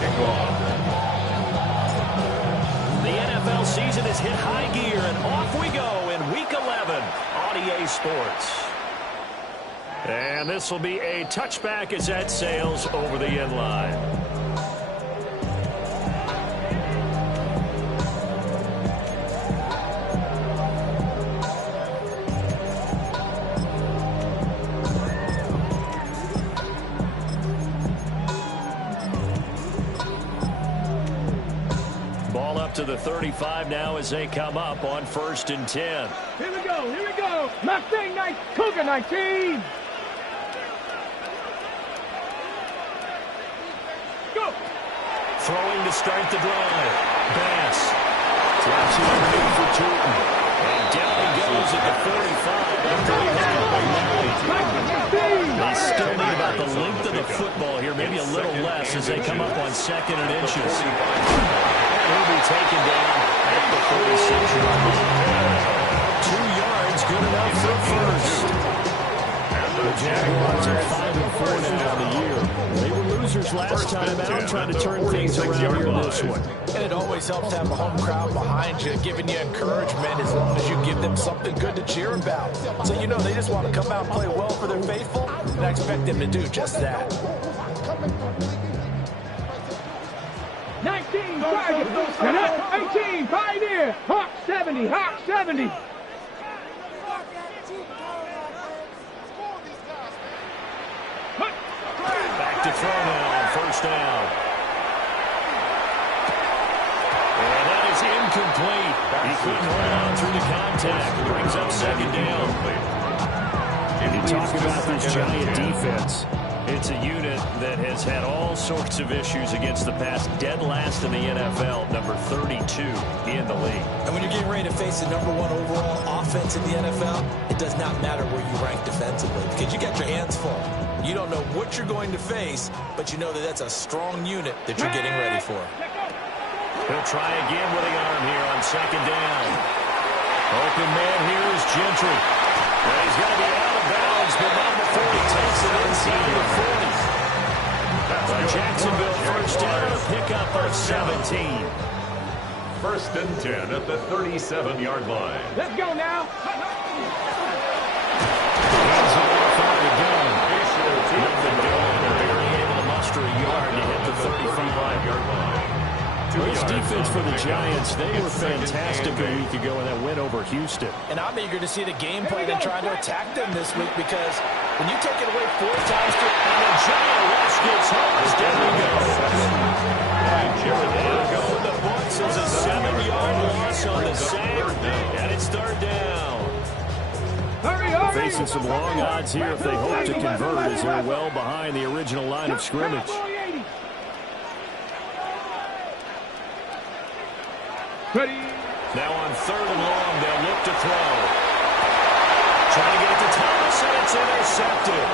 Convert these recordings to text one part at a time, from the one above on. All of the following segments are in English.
The NFL season has hit high gear, and off we go in Week 11 on EA Sports. And this will be a touchback as that sails over the end line. Ball up to the 35 now as they come up on 1st and 10. Here we go, here we go. Mustang 9, Cougar 19. Throwing to start the drive. Bass. Flaps it underneath for Tootin. And down he goes at the 45 after he had They still need about the length of the football here, maybe a little less as they come up on 2nd and inches. And he'll be taken down at the 46 yard line. 2 yards, good enough for first. The Jaguars are 5-4 now on the year. They were losers last time out, trying to turn things around here in this one. And it always helps to have a home crowd behind you, giving you encouragement as long as you give them something good to cheer about. So, you know, they just want to come out and play well for their faithful, and I expect them to do just that. 19, target. 18, Pioneer. Hawk 70, Hawk 70. Back to throw now on 1st down. And that is incomplete. He couldn't hold on through the contact. Brings up 2nd down. And you talk about this giant defense. It's a unit that has had all sorts of issues against the pass. Dead last in the NFL, number 32 in the league. And when you're getting ready to face the #1 overall offense in the NFL, it does not matter where you rank defensively because you got your hands full. You don't know what you're going to face, but you know that that's a strong unit that you're getting ready for. He'll try again with the arm here on 2nd down. Open man here is Gentry. Well, he's going to be out of bounds, but not before he takes it inside the 40. Jacksonville 1st down, a pickup of 17. 1st and 10 at the 37-yard line. Let's go now. He's off out of the gun. Nothing doing. Barely able to muster a yard to hit the 35-yard line. This defense for the Giants, they were fantastic a week ago in that win over Houston. And I'm eager to see the game plan and trying to attack them this week because when you take it away 4 times and the giant rush gets home, down he goes. There go in the books is a 7-yard loss on the sack, and it's 3rd down. Facing some long odds here if they hope to convert as they're well behind the original line of scrimmage. Now on 3rd and long, they'll look to throw. Trying to get it to Thomas, and it's intercepted.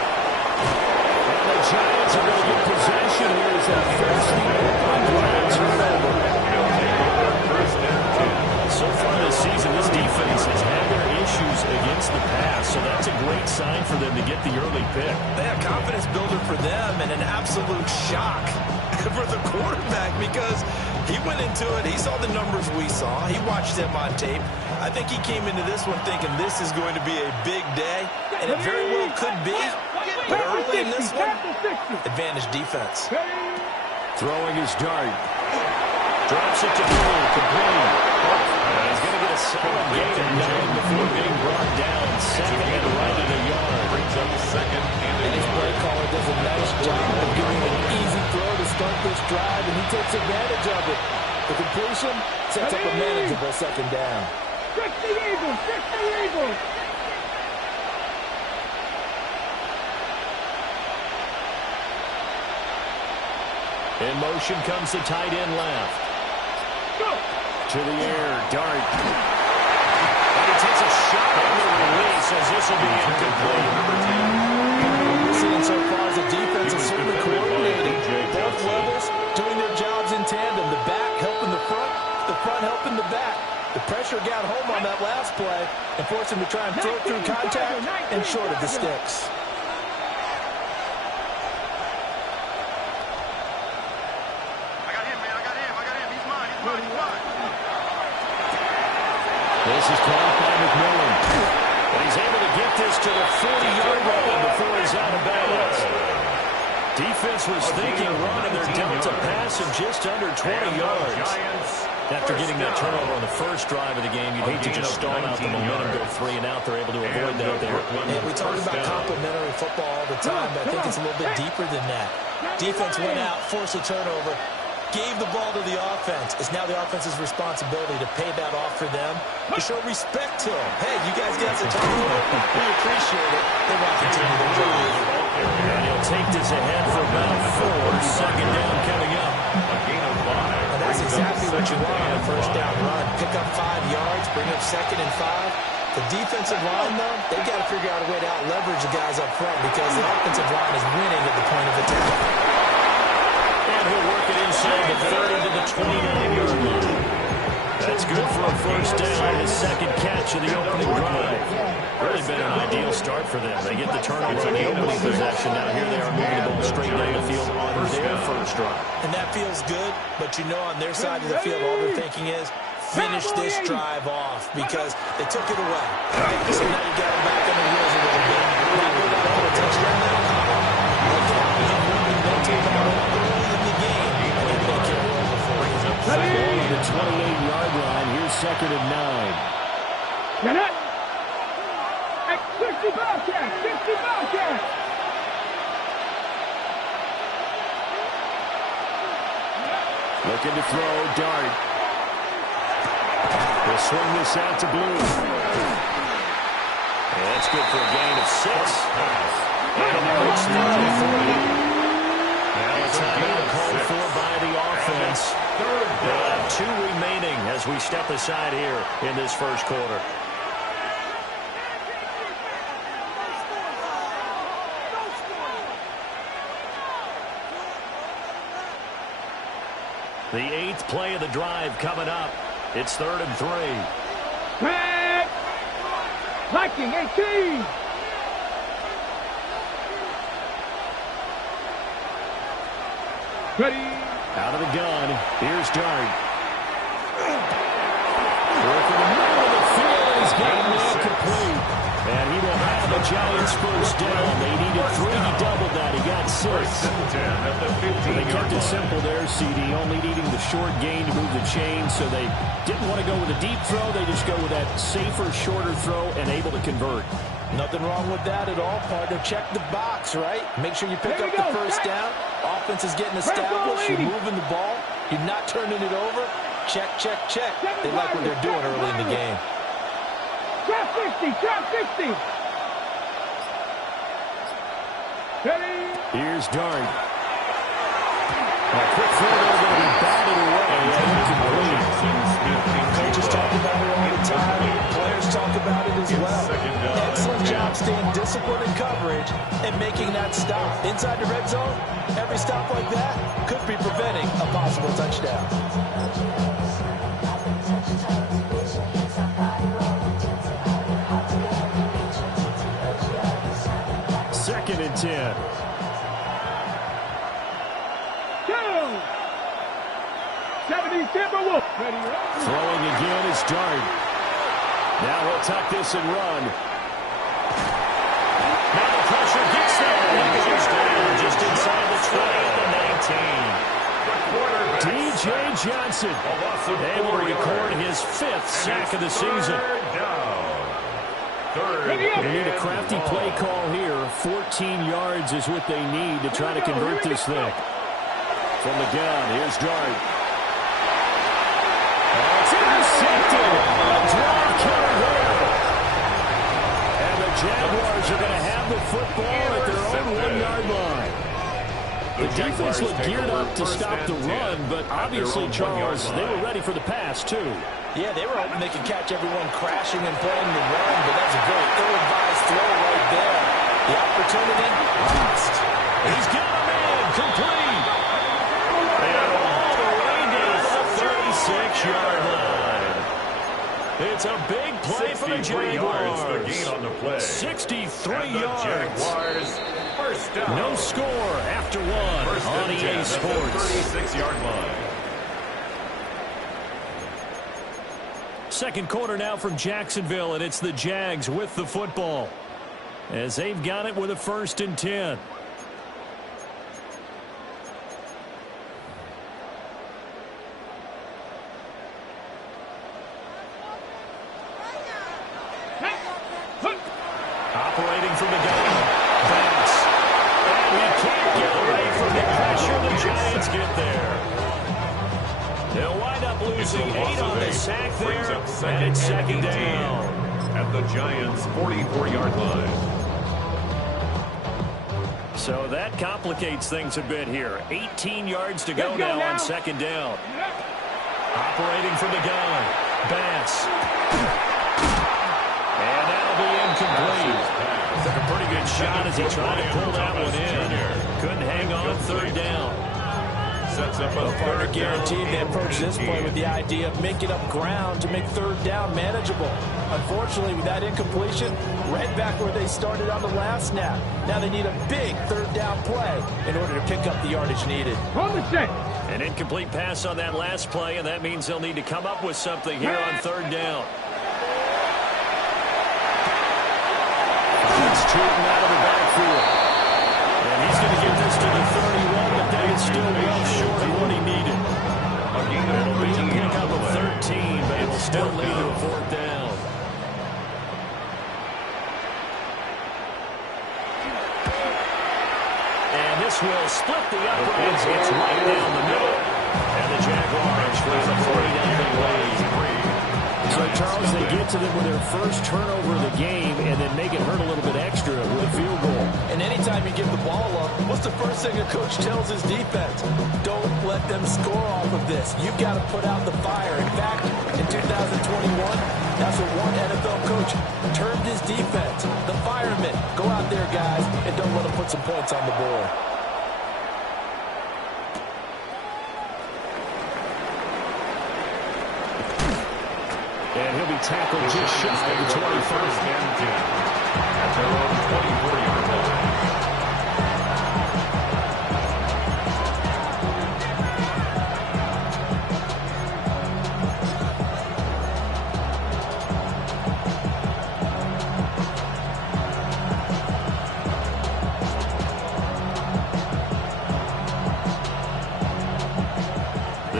And the Giants are going to get possession here as that first turnover. So far this season, this defense has had their issues against the pass, so that's a great sign for them to get the early pick. Yeah, confidence builder for them and an absolute shock for the quarterback because he went into it. He saw the numbers we saw. He watched them on tape. I think he came into this one thinking this is going to be a big day, and it very well could be. But early in this one, advantage defense. Throwing his dart. Drops it to Bull. Complete. He's going to get a solid gain of 9 before being brought down. 2nd and right at a yard. Brings up 2nd and his play caller does a nice job of giving an easy throw to start this drive, and he takes advantage of it. The completion sets up a manageable 2nd down. 60 Eagles, 60 Eagles. In motion comes the tight end left. Go. To the air, dart. And he takes a shot on the release as this will be incomplete. Seeing so far as the defense is certainly coordinating. Both levels doing their jobs in tandem. The back helping the front helping the back. The pressure got home on that last play and forced him to try and throw through contact and short of the sticks. This is caught by McMillan. But he's able to get this to the 40-yard line before he's out of bounds. Defense was thinking run, and they're dealt to pass him just under 20 yards. After getting that turnover on the first drive of the game, you'd hate to just stall out the momentum, go 3 and out. They're able to avoid that there. And we talk about complementary football all the time, but I think it's a little bit deeper than that. Defense went out, forced a turnover, gave the ball to the offense. It's now the offense's responsibility to pay that off for them, to show respect to them. Hey, you guys got the turnover. We appreciate it. They want to continue their drive. And he'll take this ahead for about 4. Second down coming up. And that's exactly what you want on a first down run. Pick up 5 yards, bring up 2nd and 5. The defensive line, though, they've got to figure out a way to out-leverage the guys up front because the offensive line is winning at the point of attack. And he'll work it inside the 30 to the 29-yard line. That's good for a first down. His second catch of the opening drive. Really been an ideal start for them. They get the turnover on the opening possession. Now here they are moving the ball straight down the field on their first drive. And that feels good, but you know on their side of the field all they're thinking is finish this drive off because they took it away. So now you got them back on the wheels a little bit. Not go down for a touchdown now. Look out. You have one momentum early in the game. And they're going to carry over for you. Ball on the 28-yard line. Here's 2nd and 9. Get it. 60 Bobcats. 60 Bobcats. Looking to throw. Dart. They'll swing this out to Blue. And that's good for a gain of 6. And now it's 9-40. Now a timeout called for by the offense. They'll have 2 remaining as we step aside here in this first quarter. The 8th play of the drive coming up. It's 3rd and 3. Back. Viking 18. Ready. Out of the gun. Here's Dart. Working the middle of the field. He's got it complete. And he will have the Giants first down. They needed 3. He doubled that. He got 6. They kept it simple there, CD. Only needing the short gain to move the chain. So they didn't want to go with a deep throw. They just go with that safer, shorter throw and able to convert. Nothing wrong with that at all, partner. Check the box, right? Make sure you pick up the first down. Offense is getting established. You're moving the ball. You're not turning it over. Check, check, check. They like what they're doing early in the game. Drop 60. Drop 60. Ready. Here's Dart. A quick throw there going to be batted away. Coaches talk about it all the time. Players talk about it as well. Excellent job staying disciplined in coverage and making that stop. Inside the red zone, every stop like that could be preventing a possible touchdown. Second and 10. 70 Timberwolves. Ready. Throwing again is Dart. Now he'll tuck this and run. Now the pressure gets there. He goes down just inside the 20 at the 19. DJ Johnson able to record his 5th sack of the season. They need a crafty play call here. 14 yards is what they need to try to convert this thing. From the gun, here's Dart. It's intercepted. A drive carry there. And the Jaguars are going to have the football at their own 1-yard line. The defense looked geared up to stop the run, but obviously, Charles, they were ready for the pass, too. Yeah, they were hoping they could catch everyone crashing and playing the run, but that's a very ill-advised throw right there. The opportunity lost. He's got a man complete. And all the way down to the 36-yard line. It's a big play for the Jaguars. The gain on the play. 63 yards. Jaguars first down. No score after 1 on EA Sports. 36-yard line. Second quarter now from Jacksonville, and it's the Jags with the football as they've got it with a 1st and 10. Operating from the gun. Pass. And we can't get away from the pressure. The Giants get there. They'll wind up losing 8 on the sack there, and it's 2nd down. At the Giants' 44-yard line. So that complicates things a bit here. 18 yards to go now on 2nd down. Operating from the gun. Bass. And that'll be incomplete. Took a pretty good shot as he tried to pull that one in. Couldn't hang on 3rd down. Sets up a partner guaranteed. They approach this play with the idea of making up ground to make 3rd down manageable. Unfortunately, with that incompletion, right back where they started on the last snap. Now they need a big 3rd down play in order to pick up the yardage needed. On the set. An incomplete pass on that last play, and that means they'll need to come up with something here on 3rd down. Shooting out of the backfield. And he's going to get this to the 31, but that is still well short of what he needed. It'll be a pickup of 13, but it will still lead to a 4th down. And this will split the uprights. It's right down the middle. And the Jaguars with a 40-0 lead. So, Charles, they get to them with their first turnover of the game and then make it hurt a little bit extra with a field goal. And anytime you give the ball up, what's the first thing a coach tells his defense? Don't let them score off of this. You've got to put out the fire. In fact, in 2021, that's what one NFL coach termed his defense. The firemen. Go out there, guys, and don't let them put some points on the board. And he'll be tackled just shy of the 21st. At their own 24-yard line.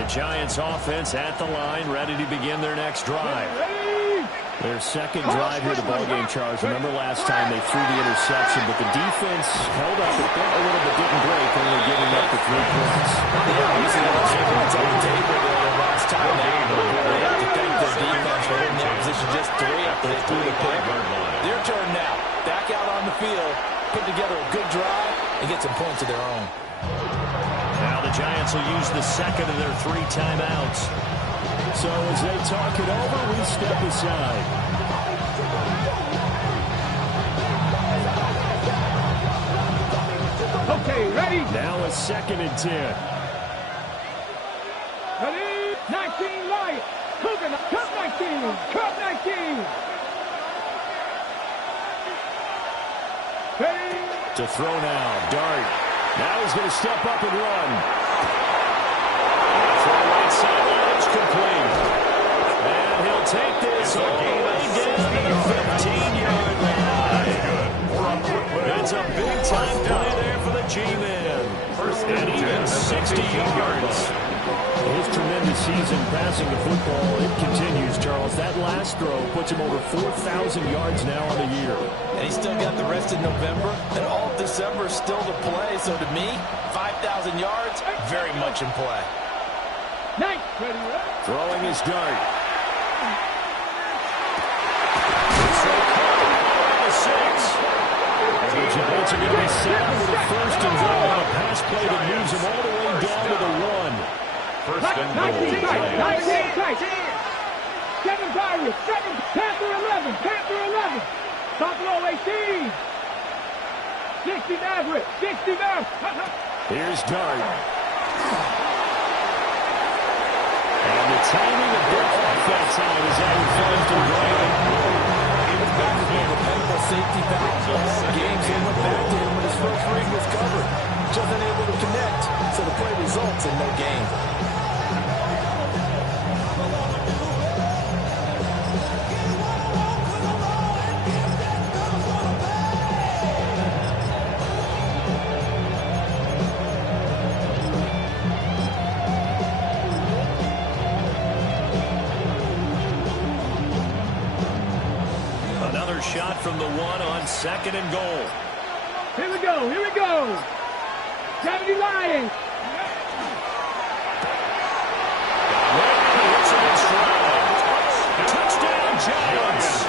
Giants offense at the line, ready to begin their next drive. Their second drive here of the ballgame, Charles. Remember last time they threw the interception, but the defense held up a little bit, didn't break, only giving up the 3 points. Yeah, obviously there was points on the table there the last time. They have to thank their defense for holding the opposition just 3 after they threw the pick. Their turn now. Back out on the field, put together a good drive, and get some points of their own. Now the Giants will use the second of their 3 timeouts. So as they talk it over, we step aside. Okay, ready? Now a 2nd and 10. Ready? 19 Lions. Cut 19. Cut 19. Ready? To throw now. Dart. Now he's going to step up and run. For the right sideline, it's complete. And he'll take this all the way down to the 15-yard line. It's a big-time play there for the G-Man. And even 60 yards. His tremendous season passing the football, it continues, Charles. That last throw puts him over 4,000 yards now on the year. And he's still got the rest of November and all of December still to play. So to me, 5,000 yards, very much in play. Nice. Ready? Throwing his dart. The 6. And the Giants are going to be set up with a 1st and goal on a pass play that moves them all the way down to the 1. First and 19 goal. tight. 19 tight. 7 Pirates. 7. Panther 11. Panther 11. Buffalo 18. 60 Maverick. 60 Maverick. Here's Dart. And the timing a bit off that time as that was 1st and goal. He was back to being a dependable safety valve. Games he went back to him when his first read was covered. Just unable to connect, so the play results in no gain. shot from the 1 on 2nd and goal. Here we go. Here we go. 70 Lions. Hits it in stride. Touchdown, Giants.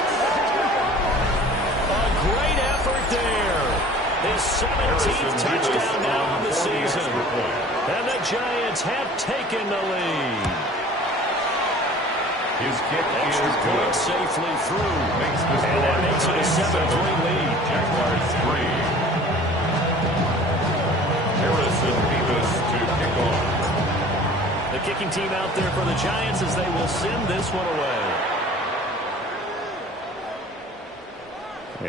A great effort there. His 17th touchdown now on the season. And the Giants have taken the lead. His kick Extra is point good. safely through. Makes the And that makes it a 7-3 lead. Jaguars 3. Harrison Beavis to kick off. The kicking team out there for the Giants as they will send this one away.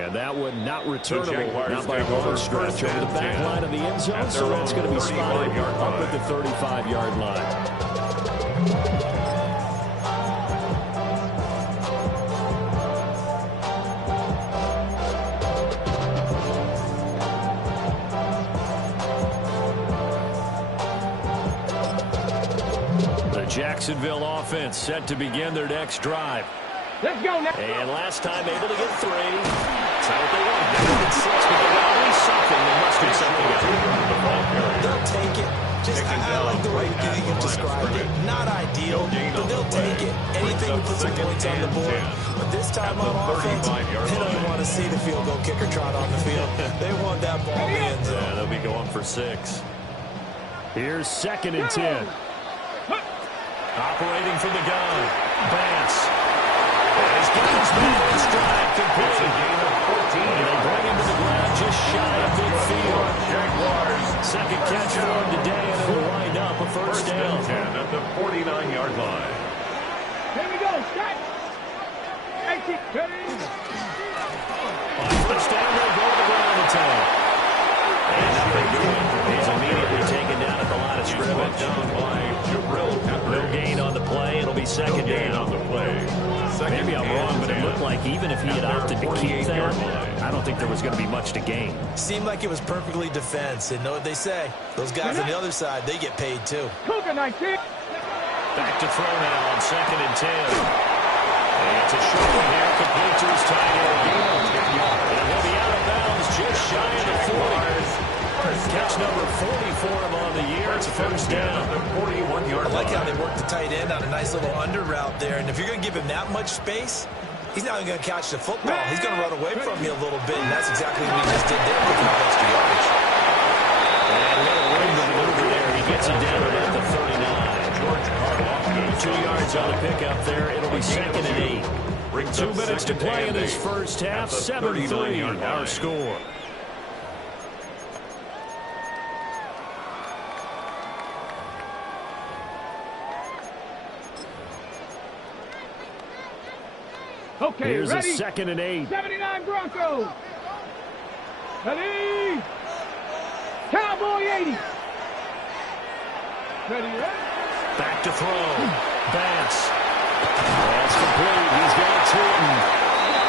And that one not returnable. Not by a long stretch over the back line of the end zone. So that's going to be spotted up at the 35-yard line. Jacksonville offense set to begin their next drive. Let's go now. And last time able to get 3. That's not what they wanted. They wanted 6, but they got at least something. They must do something else. They'll take it. Just, I like the way you described it. Not ideal, but they'll take it. Anything to put some points on the board. But this time on offense, they don't want to see the field goal kicker trot on the field. They want that ball in the end zone. Yeah, they'll be going for 6. Here's 2nd and 10. Operating from the gun. Vance. He's got his man in stride. Complete. A gain of 14. And they bring him to the ground just shy of midfield. Jaguars. Second catch for him today, and it'll wind up a first down. 10 at the 49-yard line. Here we go. Start. 18. Ready. Touchdown, they'll go to the ground attack. And nothing doing. He's immediately taken down at the line of scrimmage. No gain on the play. It'll be second down. Maybe I'm wrong, but it looked like even if he had opted to keep that, I don't think there was going to be much to gain. Seemed like it was perfectly defense. And know what they say. Those guys on the other side, they get paid too. Cougar 19. Back to throw now on 2nd and 10. And it's a short one here, complete to his tight end. And he'll be out of bounds just shy of the 40. Catch number 40 for him on the year. It's a first down. I like how they work the tight end on a nice little under route there. And if you're going to give him that much space, he's not even going to catch the football. He's going to run away from you a little bit, and that's exactly what he just did there, picking up extra yardage. And a little room to maneuver there. He gets it down about the 39. 2 yards on the pickup there. It'll be 2nd and 8. 2 minutes to play in this first half. 7-3 our score. Okay, here's ready. a 2nd and 8. 79 Broncos. Ready. Cowboy 80. Ready, ready. Back to throw. Vance. That's complete. He's got Tootin.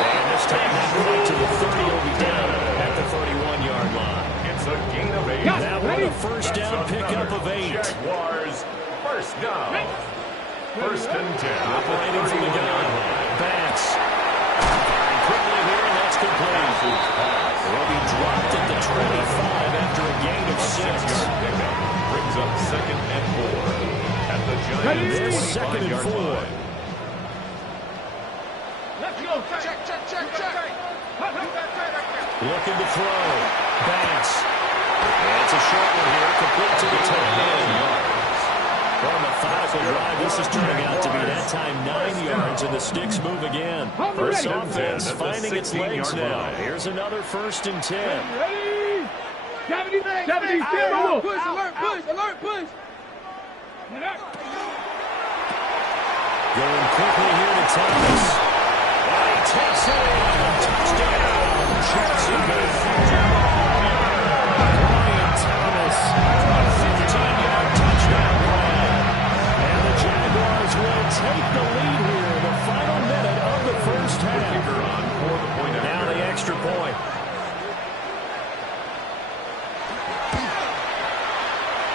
And this time that point to the 30 will be down at the 31-yard line. It's a gain of 8. That one a first down pickup of 8. Jaguars, first down. First and 10. Operating from the gun. Vance. Firing quickly here, and that's complete. Will be dropped at the 25 after a gain of 6. Pickup brings up 2nd and 4 at the Giants' 2nd and 4. line. Let's go. Check. Looking to throw. Vance. And it's a short one here, complete to the tight end. Well, a methodical drive. This is turning out to be that time 9 yards, and the sticks move again. This offense finding its legs now. Here's another 1st and 10. Ready. 70. Alert, push. Going quickly here to Thomas. And he takes it in. Touchdown, Jacksonville. Brian Thomas. 15-yard touchdown grab. And the Jaguars will take the lead here in the final minute of the first half. Now the extra point.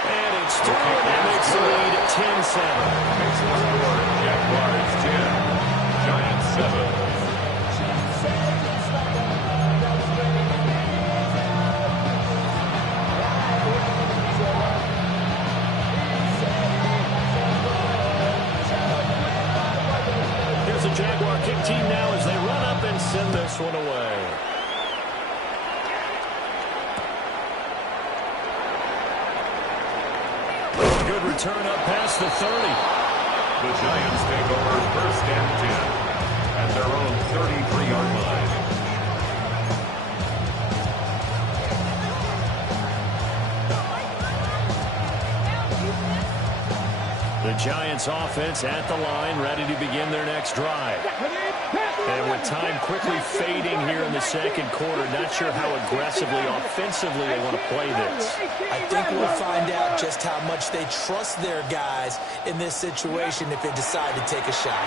And it's through, and that makes the lead 10-7. Makes the score Jaguars 10, Giants 7. Jaguar kick team now as they run up and send this one away. Good return up past the 30. The Giants take over 1st and 10 at their own 33-yard line. The Giants offense at the line, ready to begin their next drive. And with time quickly fading here in the second quarter, not sure how aggressively, offensively they want to play this. I think we'll find out just how much they trust their guys in this situation if they decide to take a shot.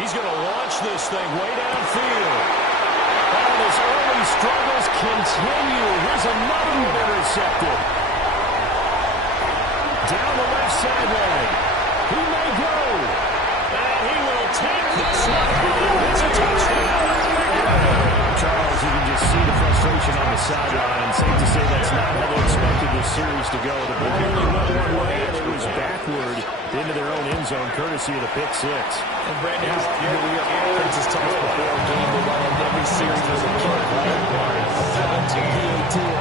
He's going to launch this thing way downfield. And his early struggles continue. Here's another one intercepted. Down the left sideline. He may go. And he will take this one home. It's a touchdown. Charles, you can just see the frustration on the sideline. Safe to say that's not how they expected this series to go. The ball only went one way, and it was backward into their own end zone, courtesy of the pick six. And Brandon, you know, we have offenses told us before a game they want to end every series as a kick, right? 17-7.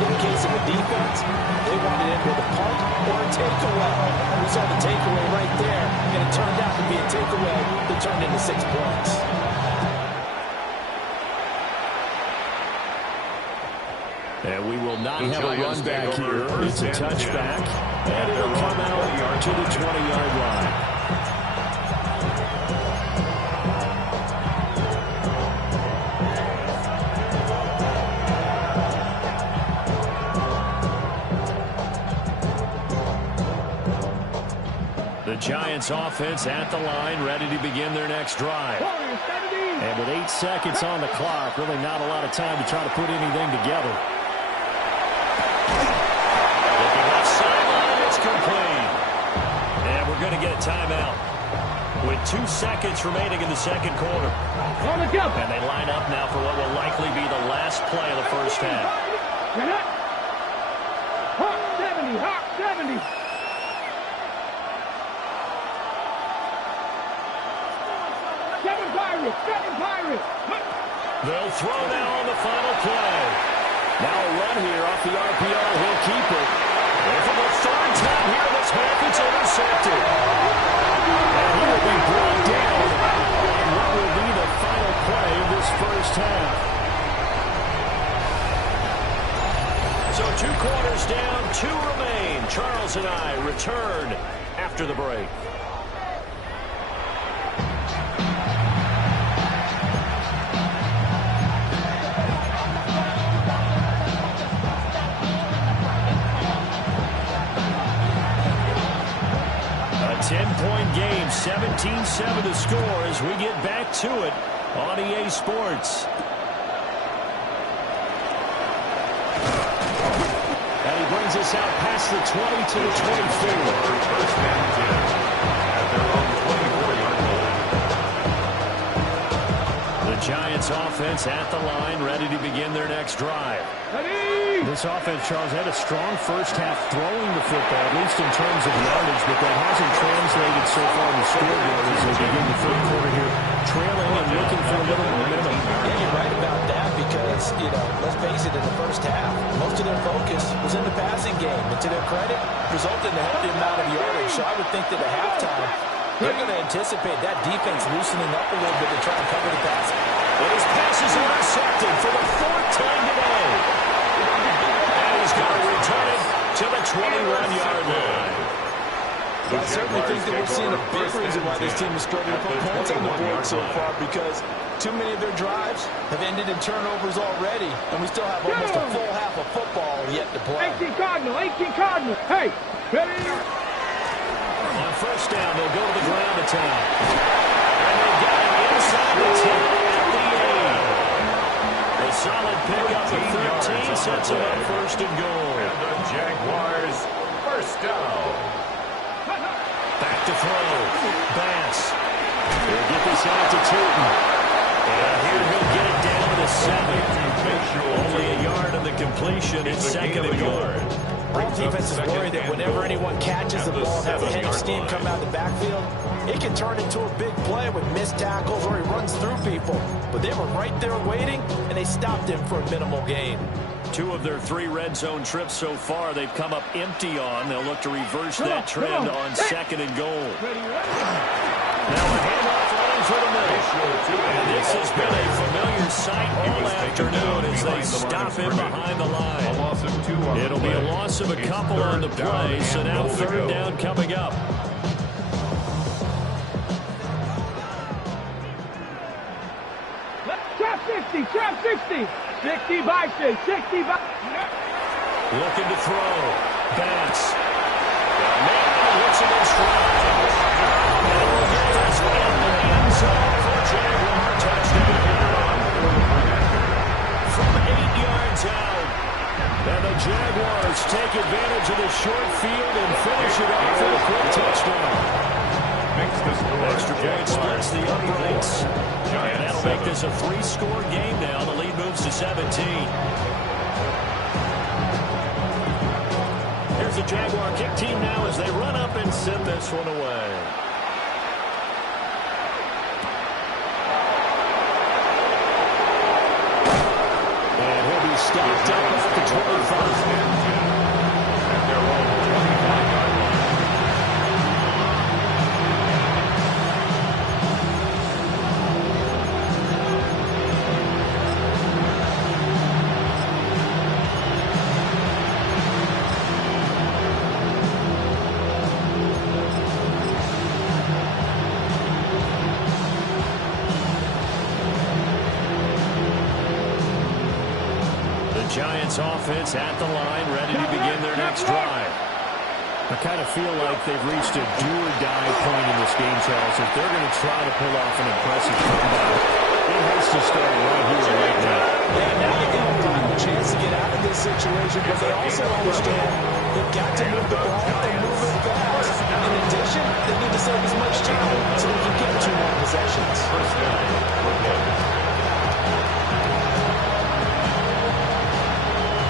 In the case of a defense, they wanted it with a punt or a takeaway. We saw the takeaway right there, and it turned out to be a takeaway that turned into 6 points. And we will not have a run back here. It's a touchback, and it'll come out to the 20-yard line. The Giants offense at the line, ready to begin their next drive. And with 8 seconds on the clock, really not a lot of time to try to put anything together. Looking left sideline, it's complete. And we're going to get a timeout with 2 seconds remaining in the second quarter. And they line up now for what will likely be the last play of the first half. Hawk 70. Seven Pirates. They'll throw now on the final play. Now a run here off the RPO. He'll keep it. And for the third time here in this half, it's intercepted. And he will be brought down on what will be the final play of this first half. So 2 quarters down, 2 remain. Charles and I return after the break. A 10-point game, 17-7 to score as we get back to it on EA Sports. And he brings us out past the 20 to the 24. First and 10 at their own 24-yard line. The Giants offense at the line, ready to begin their next drive. This offense, Charles, had a strong first half throwing the football, at least in terms of yardage, but that hasn't translated so far in the scoreboard as they begin the third quarter here, trailing and looking for a little momentum. Yeah, you're right about that because, you know, let's face it, in the first half, most of their focus was in the passing game. And to their credit, resulted in a healthy amount of yardage. So I would think that at halftime, they're going to anticipate that defense loosening up a little bit to try and cover the pass. But his pass is intercepted for the 4th time today. And he's going to return it to the 21-yard line. I certainly think that we're seeing a big reason why this team is struggling to put points on the board so far, because too many of their drives have ended in turnovers already, and we still have almost a full half of football yet to play. 18 Cardinal. Hey, ready? On first down, they'll go to the ground attack. And they got him inside the 10 at the 8. A solid pickup of 13 sets him up first and goal. And the Jaguars first down. Back to throw. Bass. He'll get this out to Tootin. And here he'll get it down to 7. Only a yard on the completion. It's second and goal. Defense is worried that whenever anyone catches the ball and has a head of steam come out of the backfield, it can turn into a big play with missed tackles or he runs through people. But they were right there waiting, and they stopped him for a minimal gain. 2 of their 3 red zone trips so far, they've come up empty on. They'll look to reverse that trend on 2nd and goal. Now a handoff running for the middle. And this has been a familiar sight all afternoon as they stop him behind the line. It'll be a loss of a couple on the play, so now 3rd down coming up. Trap 60, trap 60. 60 by 6, 60 by... Looking to throw. Bass. Man, hits him in stride. And it will get us in the end zone for Jaguar touchdown. From 8 yards out. And the Jaguars take advantage of the short field and finish it off with a quick touchdown. Extra point splits the uprights. And that'll make this a 3-score game now. The lead moves to 17. Here's the Jaguar kick team now as they run up and send this one away. And he'll be stopped up at the 25. At their own 25-yard line. Giants offense at the line, ready to begin their next drive. I kind of feel like they've reached a do-or-die point in this game, Charles. If they're going to try to pull off an impressive comeback, it has to start right here, right now. Yeah, now they give them a chance to get out of this situation, but they also understand they've got to move the ball and move it fast. In addition, they need to save as much time so they can get 2 more possessions. First down.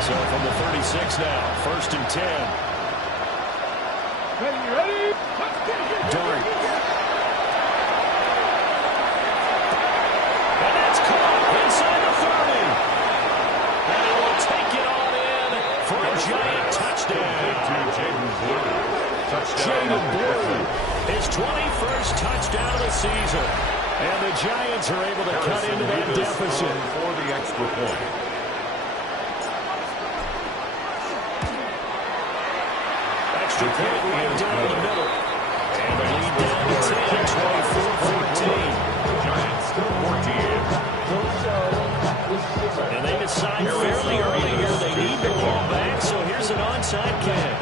So from the 36 now, 1st and 10. Ready? Dart. And that's caught inside the 30. And he will take it on in for a Giant touchdown. Jaden Blue, his 21st touchdown of the season. And the Giants are able to cut into that deficit for the extra point. Extra point right down the middle. And the lead down to 10, 24-14. Giants 14. And they decide fairly early here they need the ball back, so here's an onside kick.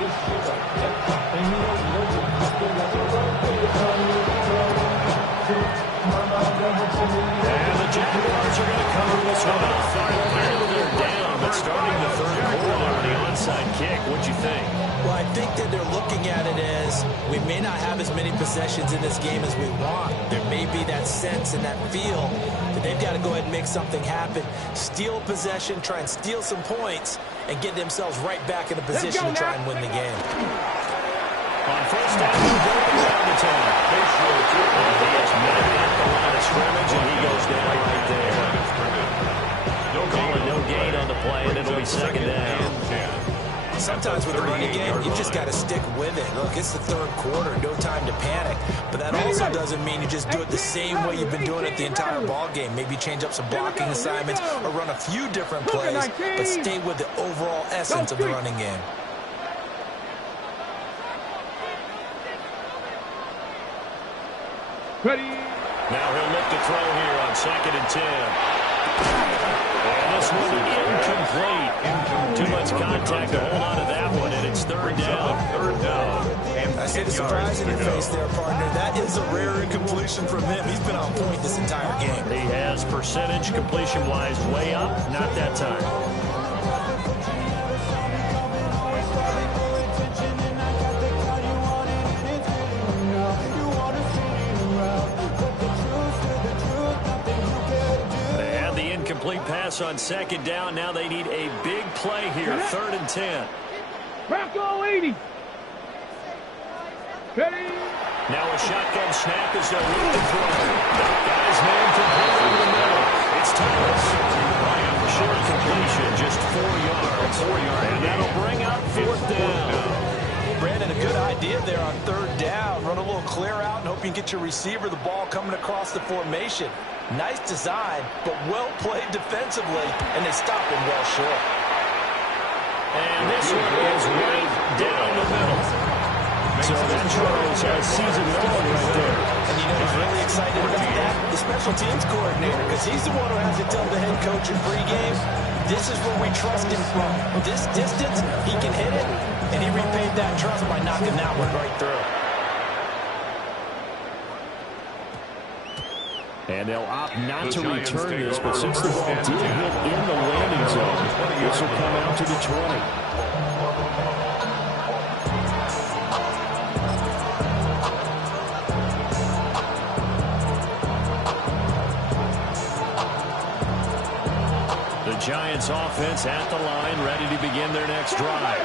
And the Jaguars are going to cover this one up. Finally, they're down, but starting the 3rd quarter on the onside kick. What'd you think? Well, I think that they're looking at it as we may not have as many possessions in this game as we want. There may be that sense and that feel that they've got to go ahead and make something happen. Steal possession, try and steal some points, and get themselves right back in a position to try and win the game. On first down, he's going down the 10. He is met at the line of scrimmage, and he goes down right there. Calling no gain on the play, and it'll be 2nd down. Sometimes with a running game, you just got to stick with it. Look, it's the 3rd quarter, no time to panic. But that also doesn't mean you just do it the same way you've been doing it the entire ball game. Maybe change up some blocking assignments or run a few different plays, but stay with the overall essence of the running game. Ready? Now he'll look to throw here on 2nd and 10. And this one incomplete. Too much contact to hold on to that one, and it's 3rd down. 3rd down. I see the surprise in your face there, partner. That is a rare incompletion from him. He's been on point this entire game. He has percentage completion-wise way up, not that time. Complete pass on 2nd down. Now they need a big play here. 3rd and 10. Rock Go 80. Ready? Now a shotgun snap is no room to throw. Guy's man completely in the middle. It's Thomas. Short completion, just 4 yards. And that'll bring up 4th down. Brandon, a good idea there on 3rd down. Run a little clear out and hope you can get your receiver the ball coming across the formation. Nice design, but well played defensively, and they stop him well short. And this one is right down the middle. So that Charles has season long right there. And you know he's really excited about that? The special teams coordinator, because he's the one who has to tell the head coach in pregame, this is where we trust him from. This distance, he can hit it, and he repaid that trust by knocking that one right through. And they'll opt not to return this, but since the ball did hit in the landing zone, this will come out to the 20. Giants offense at the line, ready to begin their next drive.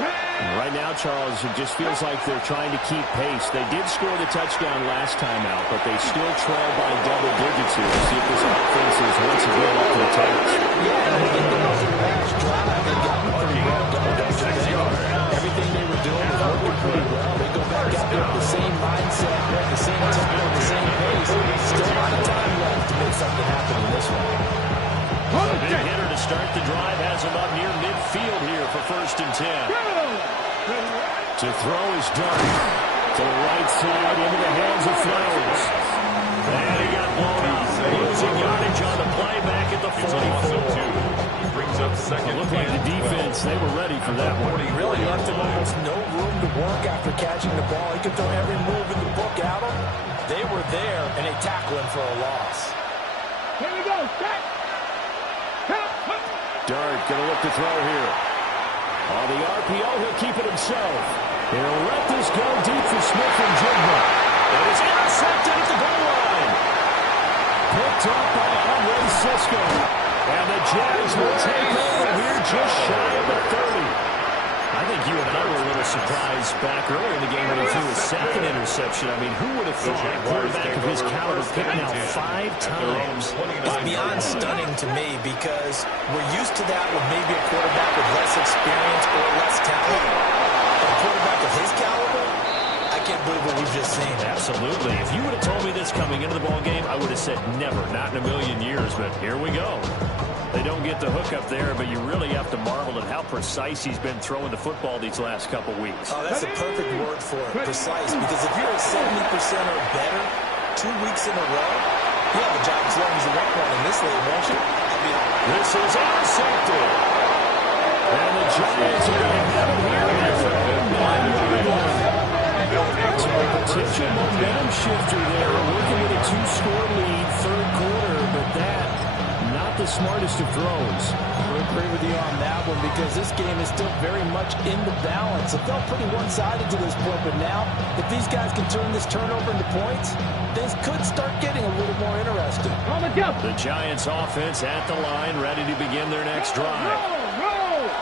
And right now, Charles, it just feels like they're trying to keep pace. They did score the touchdown last time out, but they still trail by double digits here. See if this offense is once again up to the task. Yeah, and again, the last drive, they got pretty well double digits. Everything they were doing was working pretty well. They go back out there with the same mindset, the same tempo, the same pace. Still a lot of time left to make something happen in this one. A big hitter to start the drive has him up near midfield here for 1st and 10. To throw is Dart. To the right side into the hands of Flowers. And he got blown up. Losing yardage on the play back at the 44. Brings up second. It looked like the defense, they were ready for that one. He really left him almost no room to work after catching the ball. He could throw every move in the book at him. They were there, and they tackle him for a loss. Here we go. Set. Dart going to look to throw here. On the RPO, he'll keep it himself. He'll let this go deep for Smith and Jigma. And it's intercepted at the goal line. Picked up by Andre Cisco. And the Jags will take over here just shy of the 30. I think you and I were a little surprised back earlier in the game when he threw his 2nd interception. I mean, who would have thought a quarterback of his caliber picked now 5 times? It's beyond stunning to me because we're used to that with maybe a quarterback with less experience or less talent. But a quarterback of his caliber, I can't believe what we've just seen. Absolutely. If you would have told me this coming into the ball game, I would have said never, not in a million years. But here we go. They don't get the hook up there, but you really have to marvel at how precise he's been throwing the football these last couple weeks. Oh, that's a perfect word for it, precise. Because if you're at 70% or better 2 weeks in a row, you have a job as long as you want one in this league, won't you? This is intercepted. And the Giants are going to have it here at their own 9-yard line. So a potential momentum shifter there, working with a 2-score lead, 3rd quarter, but that not the smartest of throws. I agree with you on that one because this game is still very much in the balance. It felt pretty one-sided to this point, but now if these guys can turn this turnover into points, things could start getting a little more interesting. On the jump. The Giants offense at the line, ready to begin their next drive.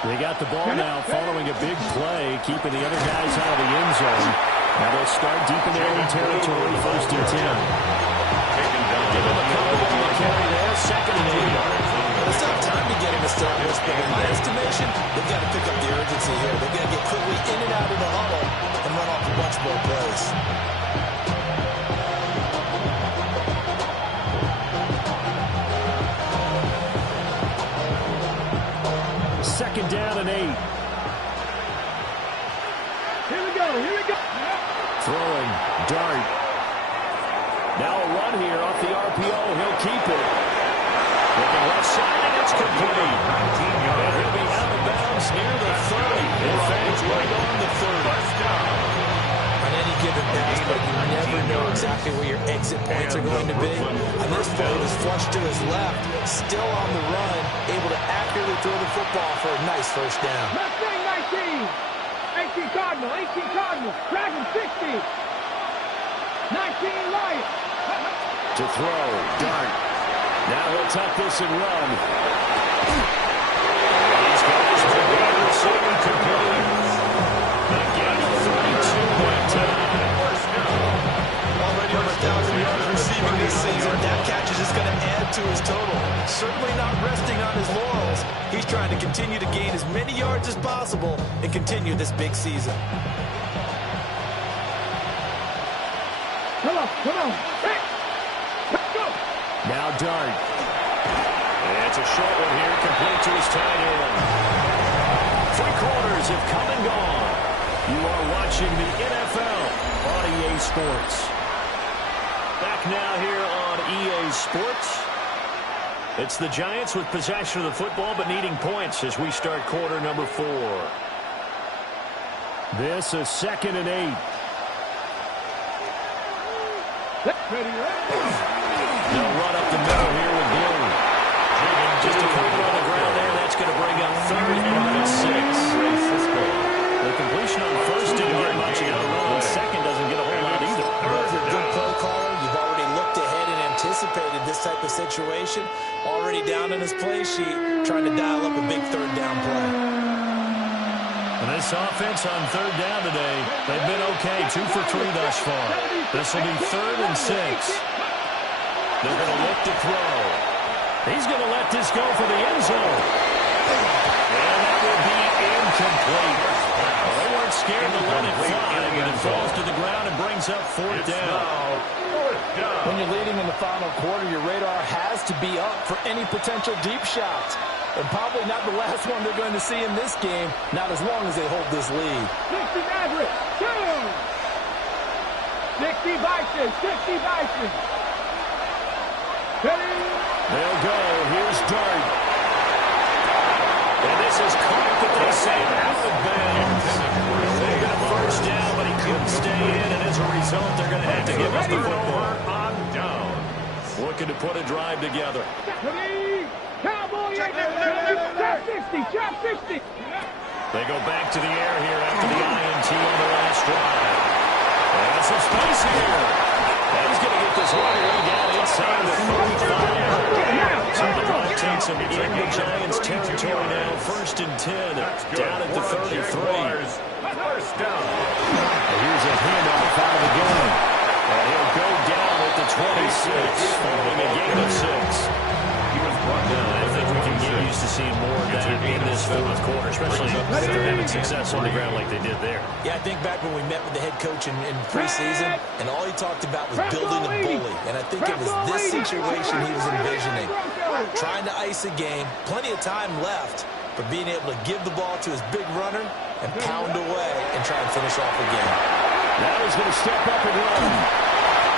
They got the ball now following a big play, keeping the other guys out of the end zone. Now they'll start deep in their own territory, 1st and 10. Give them a couple on the carry there, 2nd and 8. It's not time to get him to start this, but in my estimation, they've got to pick up the urgency here. They've got to get quickly in and out of the huddle and run off a bunch more plays. 2nd down and 8. Here we go. Here we go. Throwing, Dart. Now a run here off the RPO. He'll keep it. Looking left side, and it's complete. And he'll be out of bounds near the 30. In fact, right on the 30. On any given pass, but you never know exactly where your exit points are going to be. And this play was flushed to his left, still on the run, able to accurately throw the football for a nice 1st down. Mustang 19. 18 Cardinal. 18 Cardinal. Dragon 60. 19 Lion. To throw, Dart. Now he'll tuck this and run. These guys will be receiving complete. to his total. Certainly not resting on his laurels. He's trying to continue to gain as many yards as possible and continue this big season. Come on. Hey. Let's go. Now Dart. And it's a short one here, complete to his tight end. 3 quarters have come and gone. You are watching the NFL on EA Sports. Back now here on EA Sports. It's the Giants with possession of the football but needing points as we start quarter number 4. This is 2nd and 8. They'll run up the middle here with Blue. Just a couple on the ground there. That's going to bring up 3rd and 6. The completion on 1st didn't get much. You got to run on 2nd doesn't get a whole lot either. If you're a good play caller, you've already looked ahead and anticipated this type of situation. Already down in his play sheet, trying to dial up a big 3rd down play. And this offense on 3rd down today, they've been okay. 2 for 3 thus far. This will be 3rd and 6. They're going to look to throw. He's going to let this go for the end zone. And that will be incomplete. They weren't scared to let it fly, and it falls to the ground and brings up 4th down. When you're leading in the final quarter, your radar has to be up for any potential deep shots. And probably not the last one they're going to see in this game, not as long as they hold this lead. 60 Maverick. 60 Bison. 60 Bison. They'll go. Here's Dart. And this is caught, but they say out of bounds. They got a 1st down, but he couldn't stay in, and as a result, they're going to have to give up the football. Looking to put a drive together. Cowboy, trap 60. They go back to the air here after the INT on the last drive. And some space here. And he's going to get this all the way down inside the 35. So the drive takes him into Giants territory now. 1st and 10. Down at the 33. First down. Here's a handoff out of the gun. And he'll go down at the 26 following a gain of 6. I think we can get used to seeing more of that in this 4th quarter, especially if they're having success on the ground like they did there. Yeah, I think back when we met with the head coach in preseason, and all he talked about was building a bully. And I think it was this situation he was envisioning. Trying to ice a game, plenty of time left, but being able to give the ball to his big runner and pound away and try and finish off a game. Now he's going to step up and run.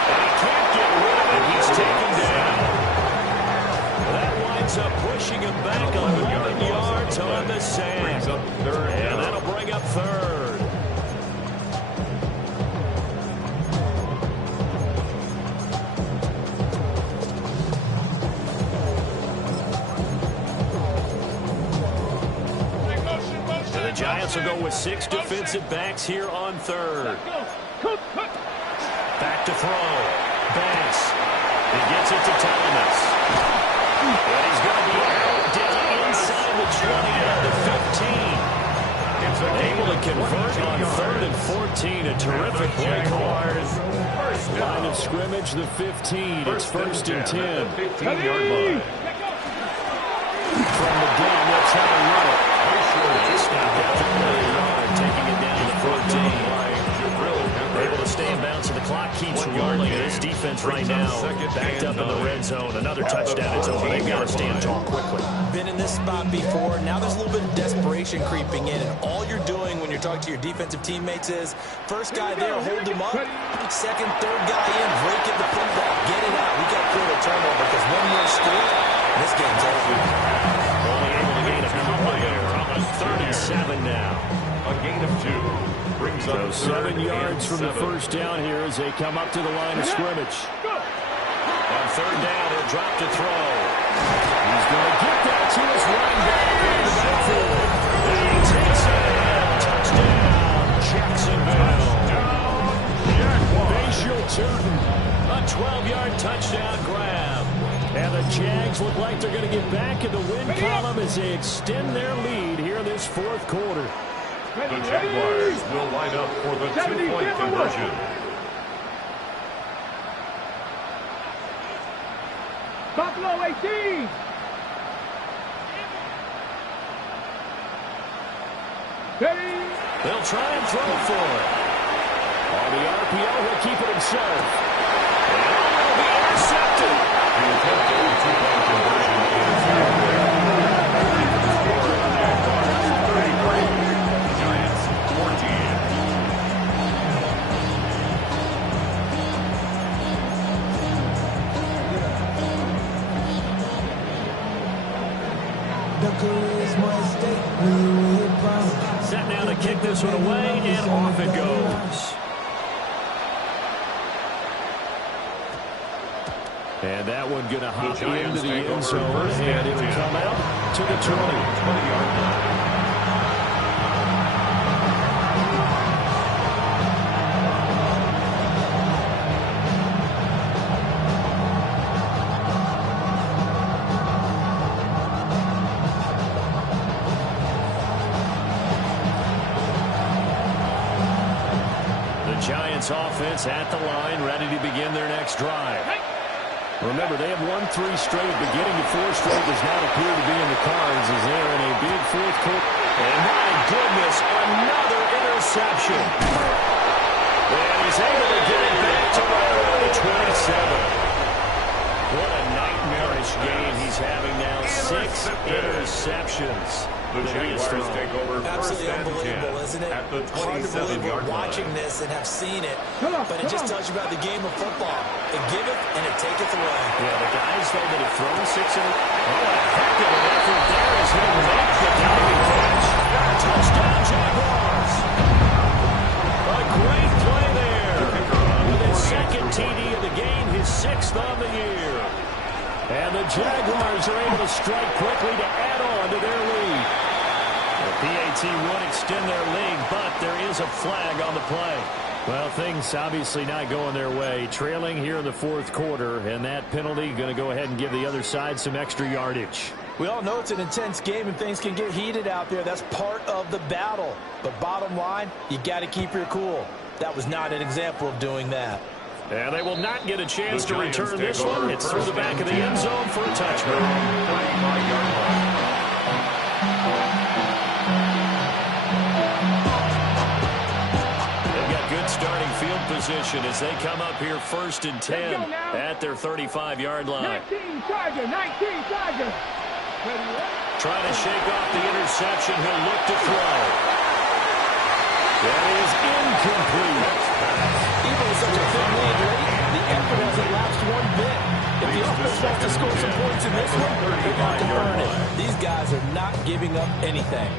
And he can't get rid of it. He's taken down. That winds up pushing him back 11 yards on the sand. And that'll bring up 3rd. And the Giants will go with 6 defensive backs here on 3rd. Back to throw. Banks. He gets it to Thomas. And he's going to be out down inside the 20 out of the 15. Able to convert on 3rd and 14. A terrific play call. Line of scrimmage, the 15. It's 1st and 10. 15-yard line. From the gun, they'll try to run it. He snapped out for another yard, taking it down to the 14. Able to stay in bounds, and the clock keeps rolling. This defense right now backed up in the red zone. Another touchdown. It's over. They've got to stand tall quickly. Been in this spot before. Now there's a little bit of desperation creeping in, and all you're doing when you're talking to your defensive teammates is first guy there, hold him up. Second, third guy in, break it the football, get it out. We got to create a turnover because one more score, this game's over. Only able to gain a couple there on 3rd and 7 now. A gain of 2. So 7 yards from the 1st down here as they come up to the line of scrimmage. On 3rd down, he'll drop to throw. He's going to get that to his running back in the backfield. And he takes it. Touchdown, Jacksonville. Facial Turton. A 12-yard touchdown grab. And the Jags look like they're going to get back in the win column as they extend their lead here in this 4th quarter. The Jaguars will line up for the 2-point conversion. Buffalo 18. They'll try and throw for it. On the RPO, he'll keep it himself. And it'll be intercepted. The attempt at the two-point conversion is there. The score on that was 33. Giants 14. Set now to kick this one away, and off it goes. And that one going to hop into the end zone, and it will come out to the 20-yard line. Giants offense at the line, ready to begin their next drive. Remember, they have won 3 straight, but getting to 4 straight does not appear to be in the cards as they're in a big fourth quarter. And my goodness, another interception. And he's able to get it back to right around the 27. What a nightmarish game he's having now. 6 interceptions. The Jaguars take over first and 10 isn't it? At the Hard to believe we're 27-yard line. watching this and have seen it, but it just tells you about the game of football. It giveth and it taketh away. Yeah, the guys, though, that have thrown 6 in a row. Oh, a heck of an effort there as he makes the diving catch. Touchdown, Jaguars. A great play there. With his second TD of the game, his 6th on the year. And the Jaguars are able to strike quickly to add on to their lead. The PAT would extend their lead, but there is a flag on the play. Well, things obviously not going their way. Trailing here in the fourth quarter, and that penalty going to go ahead and give the other side some extra yardage. We all know it's an intense game and things can get heated out there. That's part of the battle. But bottom line, you got to keep your cool. That was not an example of doing that. And they will not get a chance to return this one. It's through the back of the end zone for a touchdown. 35-yard line. They've got good starting field position as they come up here 1st and 10 at their 35-yard line. 19 Charger, 19 Charger. Trying to shake off the interception. He'll look to throw. That is incomplete. Even with such a thin lead late, the effort hasn't lapsed one bit. If the offense wants to score some points in this one, they're going to earn it. These guys are not giving up anything.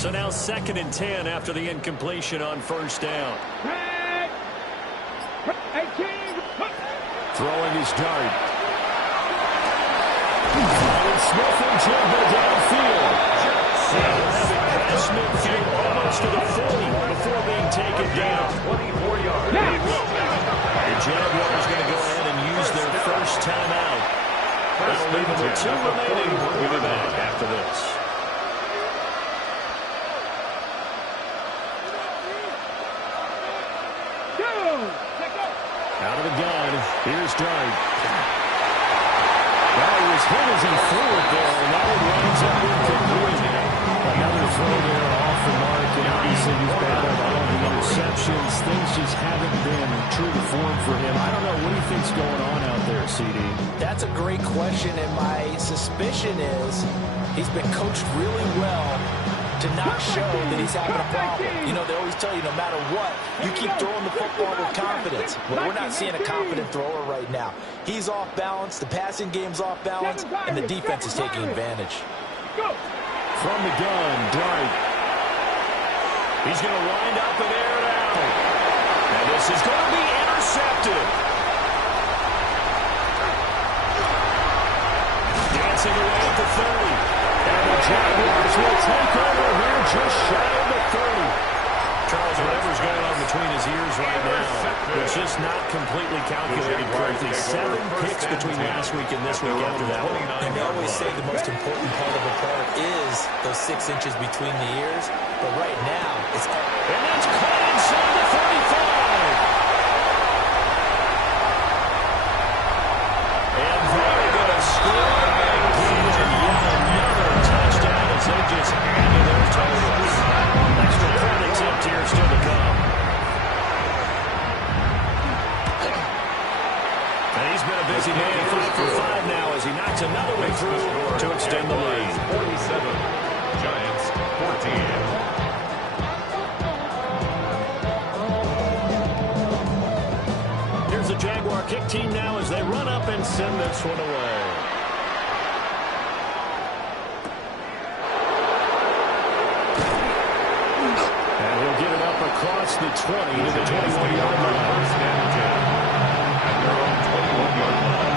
So now 2nd and 10 after the incompletion on 1st down. Throwing his dart. And Smith and Jigba downfield. Pass midfield almost to the 40 before being taken down. 24 yards. The Jaguars going to go ahead and use their first timeout. That'll leave them with 2 remaining. We'll be back after this. Out of the gun, here's Dart. Well, he was hit as he threw it there, and now it winds up incomplete. Another throw there off the mark, and obviously he's battled all of the interceptions. Things just haven't been true to form for him. I don't know. What do you think's going on out there, CD? That's a great question, and my suspicion is he's been coached really well to not show that he's having a problem. You know, they always tell you no matter what, you keep throwing the football with confidence. Well, we're not seeing a confident thrower right now. He's off balance, the passing game's off balance, and the defense is taking advantage. From the gun, Dart. He's going to wind up and air it out. And this is going to be intercepted. Dancing away at the 30. And the Jaguars will take over here just shy of the 30. Charles, whatever's going on in the between his ears right now. It's just not completely calculated correctly. 7 picks between last week and this week after that one. And they always say the most important part of a part is those 6 inches between the ears. But right now, it's all... And that's caught inside the 35. And they're going to score again. Another touchdown as they just add to their totals. Extra point attempt here still to come. And he's been a busy man. 5 for 5 now as he knocks another one through to extend the lead. 47, Giants 14. The Jaguar kick team now as they run up and send this one away. And he'll get it up across the 20 to the 21-yard line. First and 10 at their own 21-yard line.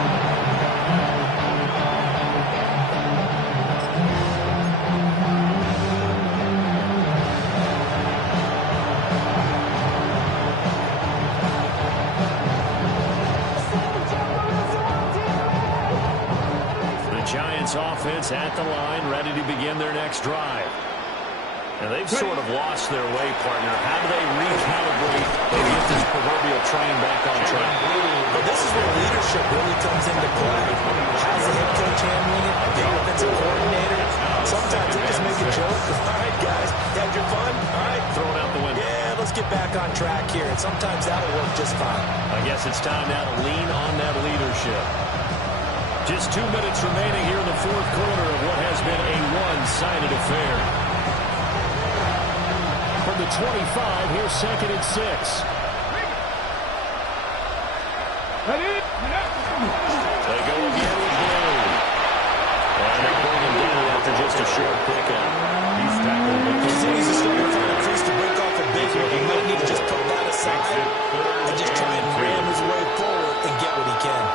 Offense at the line, ready to begin their next drive. And they've sort of lost their way, partner. How do they recalibrate and get this proverbial train back on track? But this is where leadership really comes into play. How's the head coach handling it? The offensive coordinator? Sometimes they just make a joke. All right, guys, you had your fun? All right. Throw it out the window. Yeah, let's get back on track here. And sometimes that'll work just fine. I guess it's time now to lean on that leadership. Just 2 minutes remaining here in the fourth quarter of what has been a one-sided affair. From the 25, here's 2nd and 6. They go again with Blue. And they bring him down after just a short pickup. He's tackled. Continues to struggle to find a crease to break off a big one. He might need to just put that aside and just try and ram his way forward and get what he can.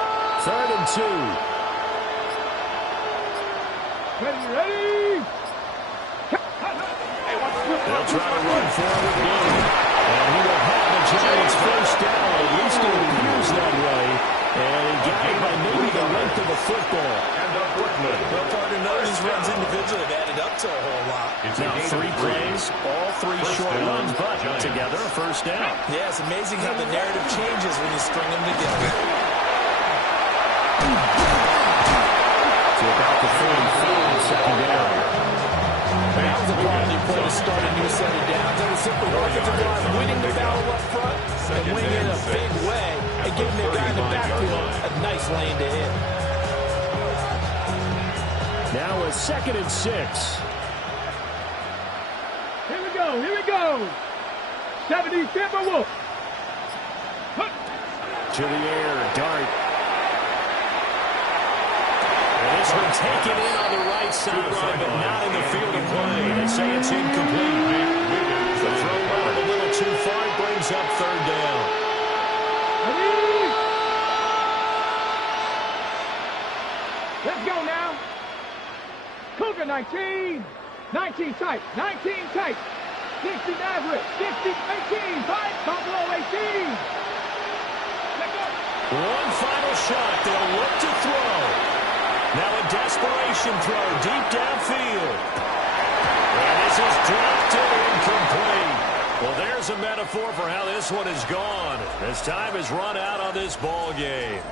3rd and 2. Ready? They'll try to run forward Blue. And he will have the Giants first down. At least it appears that way. And he gained by maybe the length of a football. And a Portland. Well, partner, none of these runs individually have added up to a whole lot. Now 3 plays, all 3 short runs, but together a first down. Yeah, it's amazing how the narrative changes when you string them together. To about the 45, second down. That was a quality play to start a new set of downs. That was simply offensive line winning the battle up front and winning it in a big way and giving the guy in the backfield a nice lane to hit. Now a 2nd and 6. Here we go. Here we go. 70 Timberwolves. To the air, Dart. And this one taken in on the right sideline, but not in the field of play. They say it's incomplete. The throw out a little too far. It brings up 3rd down. Ready? Let's go now. Cougar 19. 19 tight. 19 tight. 60 Maverick. 60 18. 5 Buffalo 18. Let's go. One final shot. They'll look to throw. Now a desperation throw deep downfield. And this is dropped to incomplete. Well, there's a metaphor for how this one is gone. As time has run out on this ball game.